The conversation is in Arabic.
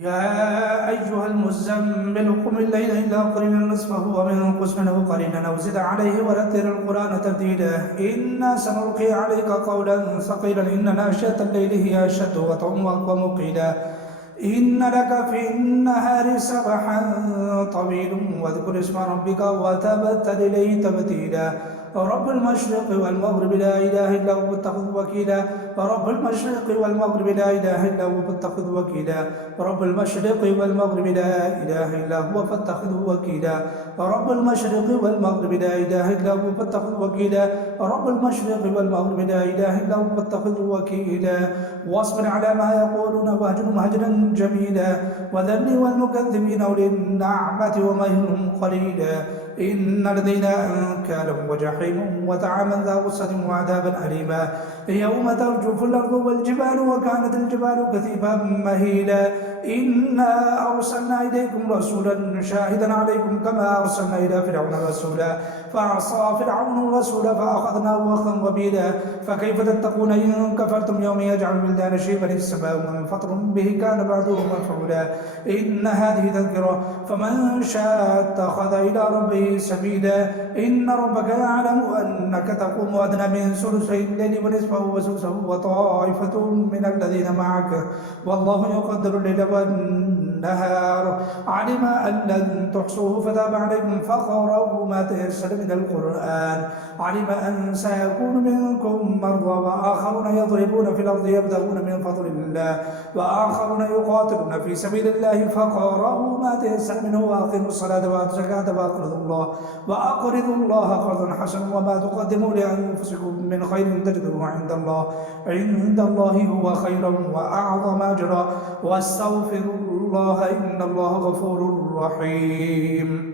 يا أيها المزمل قم الليل إلا قليلا نصفه وانقص منه قليلا أو زد عليه ورتل القرآن ترتيلا إنا سنلقي عليك قولا ثقيلا إن ناشئة الليل هي أشد وطئا وأقوم قيلا إن لك في النهار سبحا طويل واذكر اسم ربك وتبتل إليه تبتيلا رب المشرق والمغرب لا إله إلا هو فاتخذ وكيلا رب المشرق والمغرب لا إله إلا هو فاتخذ وكيلا رب المشرق والمغرب لا إله إلا هو فاتخذه وكيلا رب المشرق والمغرب لا إله إلا هو فاتخذ وكيلا رب المشرق والمغرب لا إله إلا هو فاتخذه وكيلا واصبر على ما يقولون واهجرهم هجرا جميلا وذرني والمكذبين أولي النعمة ومهلهم قليلا إن لدينا أنكالا وجحيما وطعاما ذا غصة وعذابا أليما يوم ترجف الأرض والجبال وكانت الجبال كثيبا مهيلا إنا أرسلنا إليكم رسولا شاهدا عليكم كما أرسلنا إلى فرعون رسولا فعصى فرعون الرسول فأخذناه أخذا وبيلا فكيف تتقون إن كفرتم يوم يجعل البلدان شيبا السماء منفطر به كان بعضهم مفعولا إن هذه تذكرة فمن شاء اتخذ إلى ربه سبيلا إن ربك يعلم أنك تقوم أدنى من ثلثي الليل ونصفه وثلثه وطائفة من الذين معك والله يقدر الليل والنهار علم أن لن تحصوه فتاب عليكم فقرأوا ما تيسر من القرآن علم أن سيكون منكم مرضى وآخرون يضربون في الأرض يبتغون من فضل الله وآخرون يقاتلون في سبيل الله فقرأوا ما تيسر منه وأقيموا الصلاة وآتوا الزكاة وأقرضوا الله قرضا حسنا وما تقدموا لأنفسكم من خير تجدوه عند الله هو خيرا وأعظم أجرا واستغفروا الله إن الله غفور رحيم.